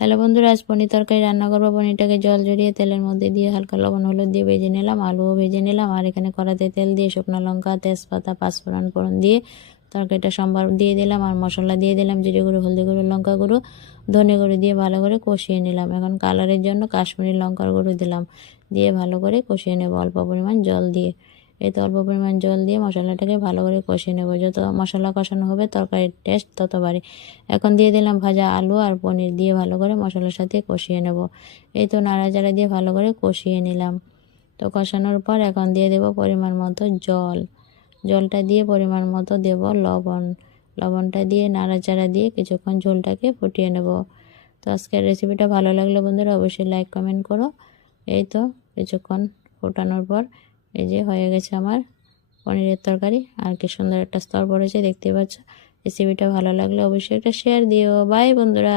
Hello বন্ধুরা, আজ পনির তরকারি রান্না করবো। পনিরটাকে জল ঝরিয়ে তেলের মধ্যে দিয়ে হালকা লবণ হলুদ দিয়ে ভেজে নিলাম, আলুও ভেজে নিলাম। আর এখানে কড়াতে তেল দিয়ে শুকনো লঙ্কা, তেজপাতা, পাঁচফোড়ন ফোড়ন দিয়ে তরকারিটা সম্বার দিয়ে দিলাম। আর মশলা দিয়ে দিলাম জিরে গুঁড়ো, হলদি গুঁড়ো, লঙ্কা গুঁড়ো, ধনে গুঁড়ো দিয়ে ভালো করে কষিয়ে নিলাম। এখন কালারের জন্য কাশ্মীরি লঙ্কার গুঁড়ো দিলাম, দিয়ে ভালো করে কষিয়ে নেব অল্প পরিমাণ জল দিয়ে। এই তো অল্প পরিমাণ জল দিয়ে মশলাটাকে ভালো করে কষিয়ে নেব। যত মশলা কষানো হবে তরকারির টেস্ট তত বাড়ে। এখন দিয়ে দিলাম ভাজা আলু আর পনির, দিয়ে ভালো করে মশলার সাথে কষিয়ে নেব। এই তো নাড়াচাড়া দিয়ে ভালো করে কষিয়ে নিলাম। তো কষানোর পর এখন দিয়ে দেব পরিমাণ মতো জল। জলটা দিয়ে পরিমাণ মতো দেব লবণ। লবণটা দিয়ে নাড়াচাড়া দিয়ে কিছুক্ষণ ঝোলটাকে ফুটিয়ে নেব। তো আজকের রেসিপিটা ভালো লাগলে বন্ধুরা অবশ্যই লাইক কমেন্ট করো। এই তো কিছুক্ষণ ফোটানোর পর এই যে হয়ে গেছে আমার পনিরের তরকারি। আর কি সুন্দর একটা স্তর পড়েছে দেখতে পাচ্ছ। রেসিপিটা ভালো লাগলে অবশ্যই একটা শেয়ার দিও। বাই বন্ধুরা।